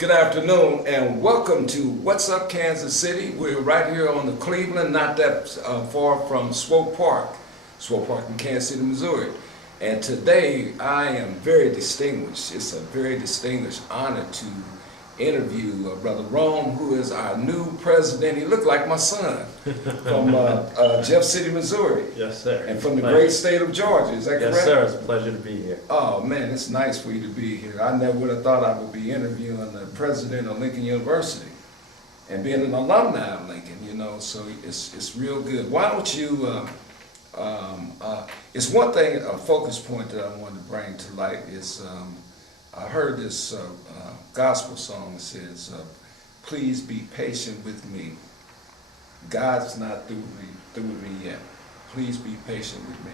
Good afternoon and welcome to What's Up Kansas City. We're right here on the Cleveland, not that far from Swope Park in Kansas City, Missouri. And today I am very distinguished. It's a very distinguished honor to interview Brother Rome, who is our new president. He looked like my son from Jeff City, Missouri. Yes, sir. And from the great state of Georgia. Is that correct? Yes, sir. It's a pleasure to be here. Oh man, it's nice for you to be here. I never would have thought I would be interviewing the president of Lincoln University and being an alumni of Lincoln, you know, so it's real good. Why don't you, it's one thing, a focus point that I wanted to bring to light is, I heard this gospel song that says, please be patient with me. God's not through with me yet. Please be patient with me.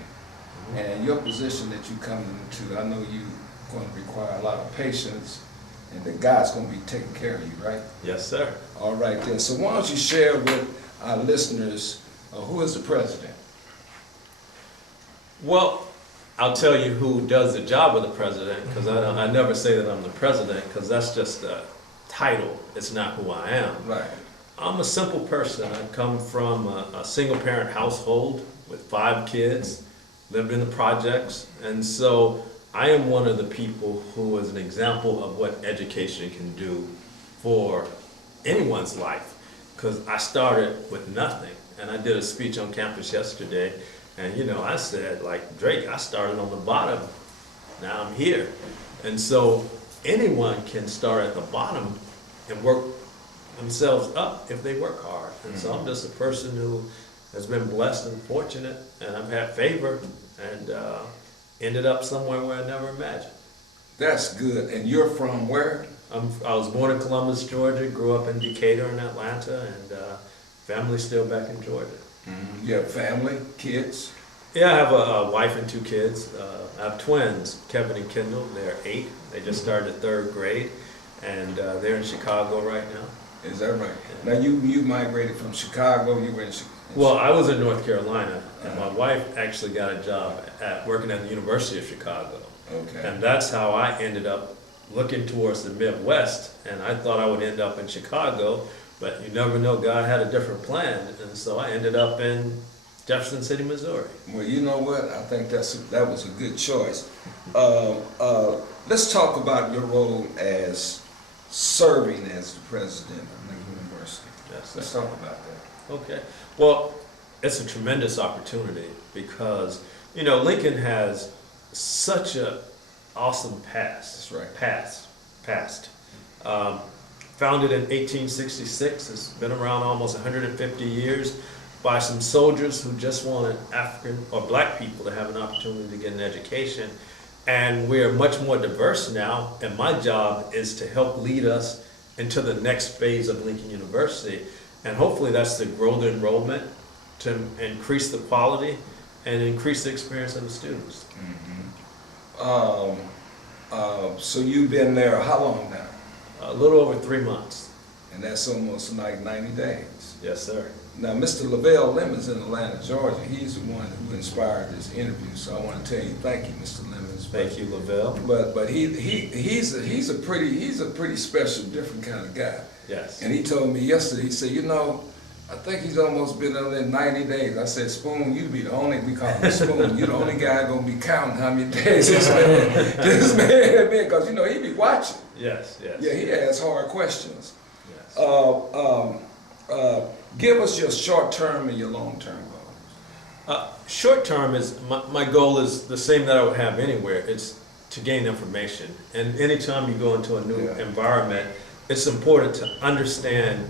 And your position that you come into, I know you're going to require a lot of patience and that God's going to be taking care of you, right? Yes, sir. All right then. So why don't you share with our listeners who is the president? Well, I'll tell you who does the job of the president, because I never say that I'm the president, because that's just a title. It's not who I am. Right. I'm a simple person. I come from a single-parent household with 5 kids, lived in the projects, and so I am one of the people who is an example of what education can do for anyone's life, because I started with nothing, and I did a speech on campus yesterday, and you know, I said, like Drake, I started on the bottom, now I'm here. And so anyone can start at the bottom and work themselves up if they work hard. And so I'm just a person who has been blessed and fortunate, and I've had favor, and ended up somewhere where I never imagined. That's good. And you're from where? I was born in Columbus, Georgia, grew up in Decatur and Atlanta, and family still back in Georgia. You have family, kids? Yeah, I have a wife and 2 kids. I have twins, Kevin and Kendall. They're 8. They just started 3rd grade, and they're in Chicago right now. Is that right? Now you migrated from Chicago. You were in Chicago. Well, I was in North Carolina, and my wife actually got a job working at the University of Chicago. Okay. And that's how I ended up looking towards the Midwest, and I thought I would end up in Chicago, but you never know, God had a different plan, and so I ended up in Jefferson City, Missouri. Well, you know what? I think that was a good choice. Let's talk about your role as serving as the president of Lincoln University. Yes, Let's talk about that. Okay. Well, it's a tremendous opportunity because, you know, Lincoln has such a awesome past. That's right. Past. Founded in 1866, it's been around almost 150 years by some soldiers who just wanted African or black people to have an opportunity to get an education. And we are much more diverse now, and my job is to help lead us into the next phase of Lincoln University. And hopefully that's to grow the enrollment, to increase the quality, and increase the experience of the students. So you've been there how long now? A little over 3 months. And that's almost like 90 days. Yes, sir. Now, Mr. Lavelle Lemons in Atlanta, Georgia, he's the one who inspired this interview. So I want to tell you, thank you, Mr. Lemons. Thank you, Lavelle. But he's a pretty special, different kind of guy. Yes. And he told me yesterday, he said, you know, I think he's almost been there 90 days. I said, Spoon, you be the only, we call him Spoon, you're the only guy gonna be counting how many days this man been, because you know, he be watching. Yes, yes. Yeah, he asks hard questions. Yes. Give us your short-term and your long-term goals. Short term is, my goal is the same that I would have anywhere. It's to gain information. And anytime you go into a new environment, it's important to understand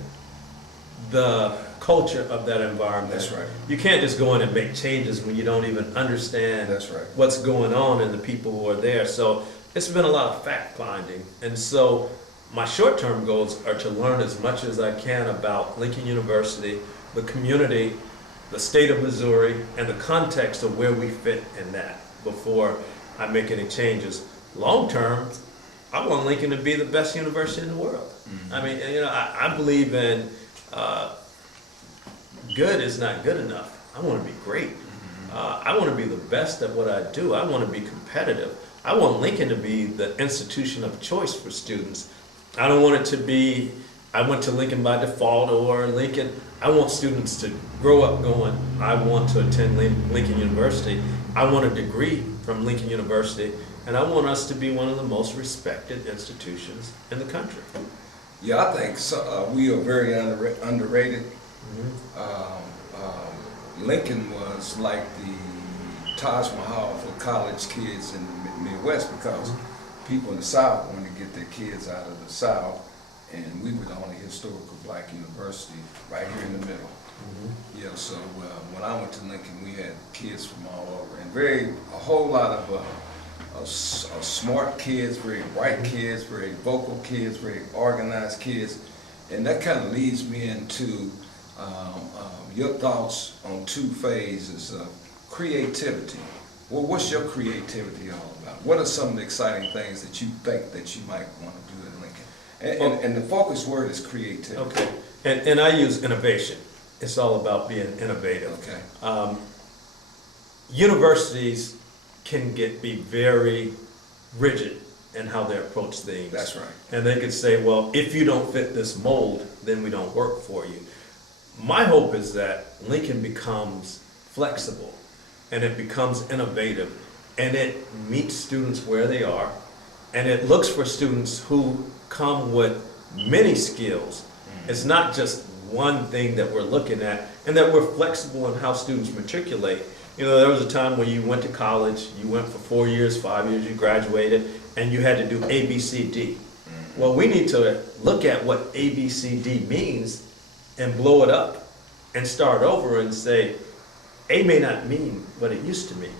the culture of that environment. That's right. You can't just go in and make changes when you don't even understand That's right. what's going on and the people who are there. So it's been a lot of fact finding. And so my short-term goals are to learn as much as I can about Lincoln University, the community, the state of Missouri, and the context of where we fit in that before I make any changes. Long-term, I want Lincoln to be the best university in the world. I mean, you know, I believe in good is not good enough. I want to be great. I want to be the best at what I do. I want to be competitive. I want Lincoln to be the institution of choice for students. I don't want it to be, I went to Lincoln by default, or Lincoln. I want students to grow up going, I want to attend Lincoln University. I want a degree from Lincoln University, and I want us to be one of the most respected institutions in the country. Yeah, I think so, we are very underrated. Lincoln was like the Taj Mahal for college kids in the Midwest, because people in the South wanted to get their kids out of the South, and we were the only historical black university right here in the middle. Yeah, so when I went to Lincoln, we had kids from all over, and a whole lot of smart kids, very bright kids, very vocal kids, very organized kids, and that kind of leads me into your thoughts on two phases of creativity. Well, what's your creativity all about? What are some of the exciting things that you think that you might want to do at Lincoln? And the focus word is creativity. Okay, and I use innovation. It's all about being innovative. Okay. Universities can be very rigid in how they approach things. That's right. And they could say, well, if you don't fit this mold, then we don't work for you. My hope is that Lincoln becomes flexible, and it becomes innovative, and it meets students where they are, and it looks for students who come with many skills. It's not just one thing that we're looking at, and that we're flexible in how students matriculate. You know, there was a time when you went to college, you went for 4 years, 5 years, you graduated, and you had to do A, B, C, D. Well, we need to look at what A, B, C, D means and blow it up and start over and say, A may not mean what it used to mean.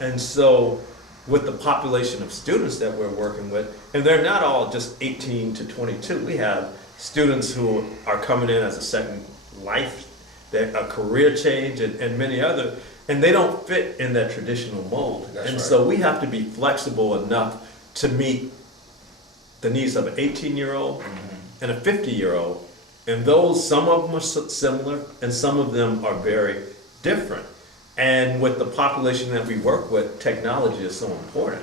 And so with the population of students that we're working with, and they're not all just 18 to 22, we have students who are coming in as a second life, a career change, and many other, and they don't fit in that traditional mold. That's and right. so we have to be flexible enough to meet the needs of an 18-year-old and a 50-year-old. And those, some of them are similar, and some of them are very different. And with the population that we work with, technology is so important.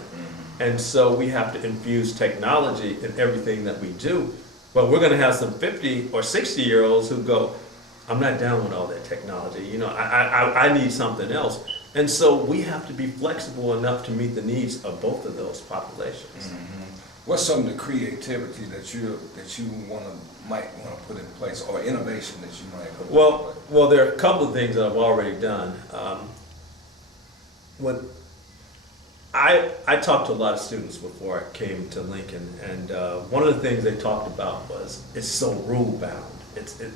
And so we have to infuse technology in everything that we do. But we're gonna have some 50 or 60-year-olds who go, I'm not down with all that technology, you know, I need something else. And so we have to be flexible enough to meet the needs of both of those populations. What's some of the creativity that you might want to put in place, or innovation that you might put in place? Well, there are a couple of things that I've already done. When I talked to a lot of students before I came to Lincoln, and one of the things they talked about was it's so rule bound.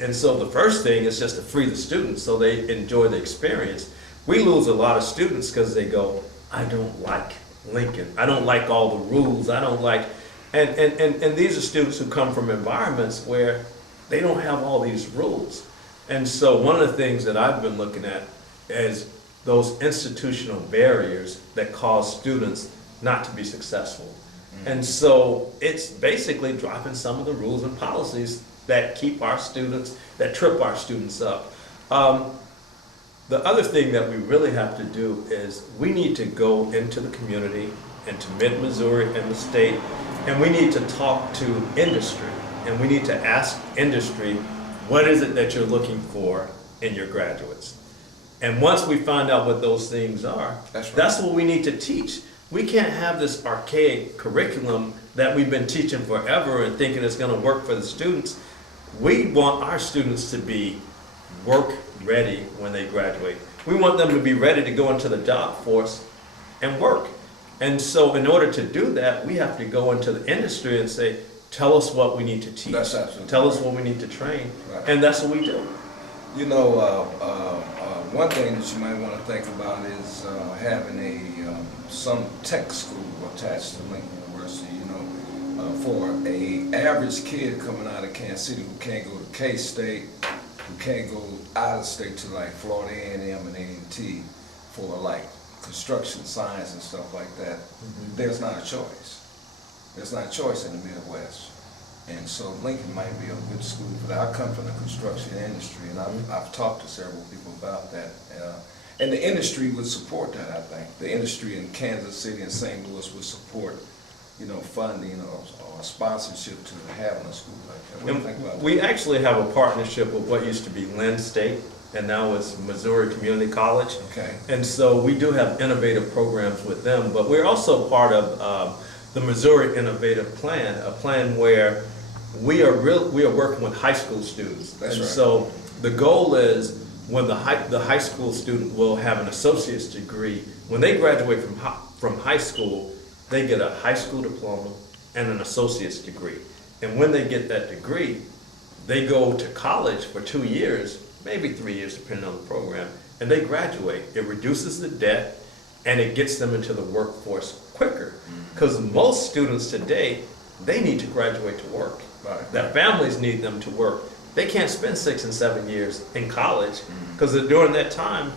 And so the first thing is just to free the students so they enjoy the experience. We lose a lot of students because they go, I don't like Lincoln. I don't like all the rules. I don't like, and these are students who come from environments where they don't have all these rules. And so one of the things that I've been looking at is those institutional barriers that cause students not to be successful. And so it's basically dropping some of the rules and policies that keep our students, that trip our students up. The other thing that we really have to do is we need to go into the community, into mid-Missouri and the state, and we need to talk to industry, and we need to ask industry, what is it that you're looking for in your graduates? And once we find out what those things are, that's what we need to teach. We can't have this archaic curriculum that we've been teaching forever and thinking it's going to work for the students. We want our students to be work ready when they graduate. We want them to be ready to go into the job force and work. And so in order to do that, we have to go into the industry and say, tell us what we need to teach. That's absolutely Tell us what we need to train. Right. And that's what we do. You know, one thing that you might want to think about is having some tech school attached to Lincoln University. You know, for a average kid coming out of Kansas City who can't go to K-State, who can't go out of state to like Florida A&M and A&T for like construction science and stuff like that, there's not a choice. There's not a choice in the Midwest. And so Lincoln might be a good school for that. I come from the construction industry, and I've talked to several people about that. And the industry would support that, I think. The industry in Kansas City and St. Louis would support funding or sponsorship to having a school like that. What do you think about that? We actually have a partnership with what used to be Lynn State, and now it's Missouri Community College. Okay. And so we do have innovative programs with them, but we're also part of the Missouri Innovative Plan, a plan where we are working with high school students. That's and right. So the goal is when the high school student will have an associate's degree, when they graduate from high school, they get a high school diploma and an associate's degree. And when they get that degree, they go to college for 2 years, maybe 3 years, depending on the program, and they graduate. It reduces the debt, and it gets them into the workforce quicker. Because most students today, they need to graduate to work. Right. Their families need them to work. They can't spend 6 and 7 years in college, because during that time,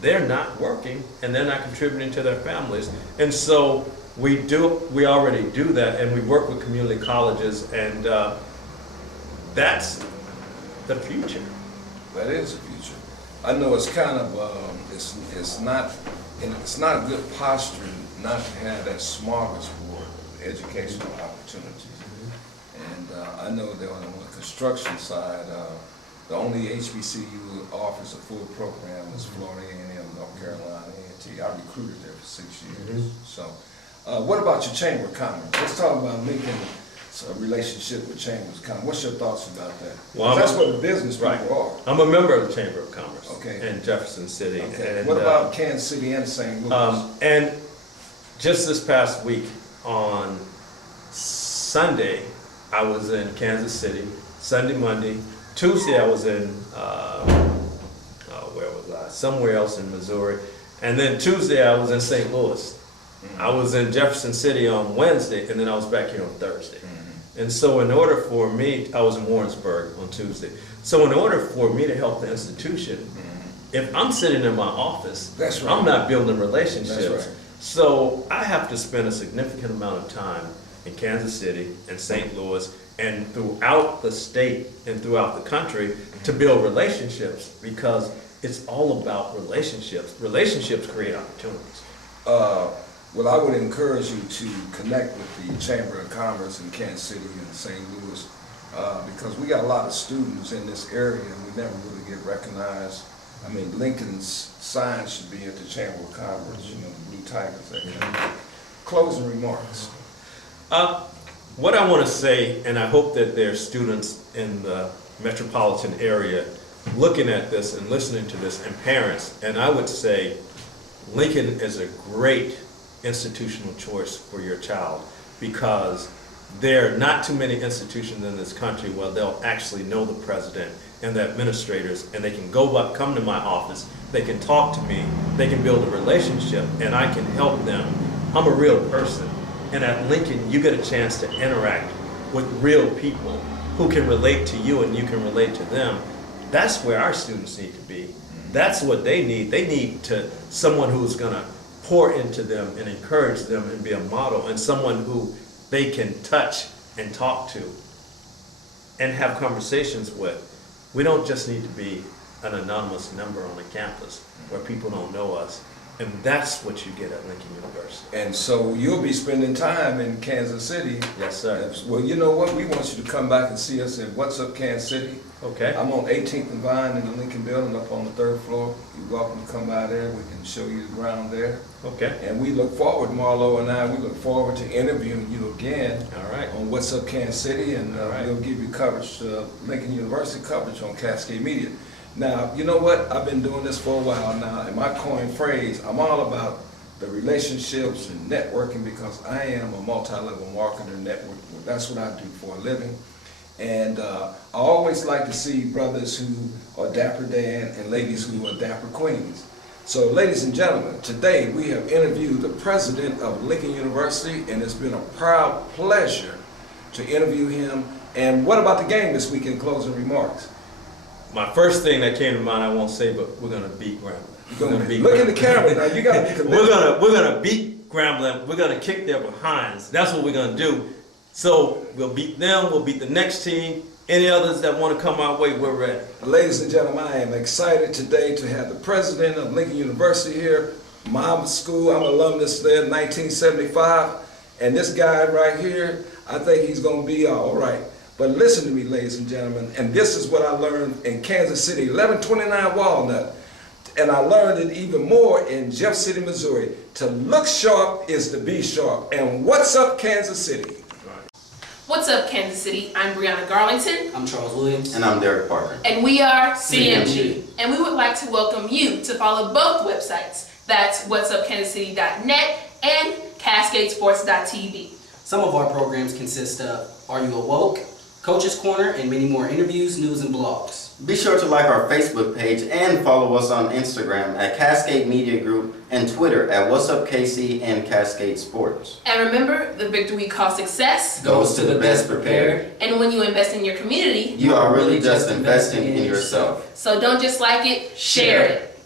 they're not working and they're not contributing to their families. And so we already do that, and we work with community colleges, and that's the future. That is the future. I know it's kind of it's not good posture not to have that smorgasbord of educational opportunities. And I know that on the construction side, the only HBCU offers a full program is Florida A&M, North Carolina A&T. I recruited there for 6 years. So, what about your Chamber of Commerce? Let's talk about Lincoln's relationship with Chambers of Commerce. What's your thoughts about that? Well, that's what the business people are. I'm a member of the Chamber of Commerce Okay. in Jefferson City. Okay. And, What about Kansas City and St. Louis? and just this past week on Sunday, I was in Kansas City. Sunday, Monday, Tuesday I was in where was I? Somewhere else in Missouri, and then Tuesday I was in St. Louis. I was in Jefferson City on Wednesday, and then I was back here on Thursday. And so in order for me, I was in Warrensburg on Tuesday. So in order for me to help the institution, if I'm sitting in my office, That's right. I'm not building relationships. That's right. So I have to spend a significant amount of time in Kansas City and St. Louis and throughout the state and throughout the country to build relationships, because it's all about relationships. Relationships create opportunities. Well, I would encourage you to connect with the Chamber of Commerce in Kansas City and St. Louis because we got a lot of students in this area and we never really get recognized. I mean, Lincoln's sign should be at the Chamber of Commerce, the Blue Tigers. That kind of. Closing remarks. What I want to say, and I hope that there are students in the metropolitan area looking at this and listening to this, and parents, and I would say Lincoln is a great institutional choice for your child, because there are not too many institutions in this country where they'll actually know the president and the administrators, and they can come to my office, they can talk to me, they can build a relationship, and I can help them. I'm a real person, and at Lincoln you get a chance to interact with real people who can relate to you and you can relate to them. That's where our students need to be. That's what they need. They need someone who's going to pour into them and encourage them and be a model, and someone who they can touch and talk to and have conversations with. We don't just need to be an anonymous number on a campus where people don't know us. And that's what you get at Lincoln University. And so you'll be spending time in Kansas City. Yes, sir. Well, you know what? We want you to come back and see us at What's Up Kansas City. Okay. I'm on 18th and Vine in the Lincoln Building up on the 3rd floor. You're welcome to come by there. We can show you the ground there. Okay. And we look forward, Marlo and I, we look forward to interviewing you again All right. on What's Up Kansas City, and All right. we'll give you coverage, Lincoln University coverage on Cascade Media. Now, you know what? I've been doing this for a while now, and my coin phrase, I'm all about the relationships and networking, because I am a multi-level marketer network. That's what I do for a living. And I always like to see brothers who are Dapper Dan and ladies who are Dapper Queens. So, ladies and gentlemen, today we have interviewed the president of Lincoln University, and it's been a proud pleasure to interview him. And what about the game this week in closing remarks? My first thing that came to mind, I won't say, but we're gonna beat Grambling. You're gonna look in the camera now. You gotta be committed. We're gonna beat Grambling. We're gonna kick their behinds. That's what we're gonna do. So we'll beat them. We'll beat the next team. Any others that want to come our way, we're ready. Ladies and gentlemen, I am excited today to have the president of Lincoln University here. My school, I'm an alumnus there in 1975. And this guy right here, I think he's gonna be all right. But listen to me, ladies and gentlemen, and this is what I learned in Kansas City, 1129 Walnut. And I learned it even more in Jeff City, Missouri. To look sharp is to be sharp. And what's up, Kansas City? What's up, Kansas City? I'm Brianna Garlington. I'm Charles Williams. And I'm Derek Parker. And we are CMG. CMG. And we would like to welcome you to follow both websites. That's whatsupkansascity.net and cascadesports.tv. Some of our programs consist of Are You Awoke?, Coach's Corner, and many more interviews, news, and blogs. Be sure to like our Facebook page and follow us on Instagram at Cascade Media Group and Twitter at What's Up KC and Cascade Sports. And remember, the victory we call success Goes to the best prepared. And when you invest in your community, You are really just investing in yourself. So don't just like it, share it.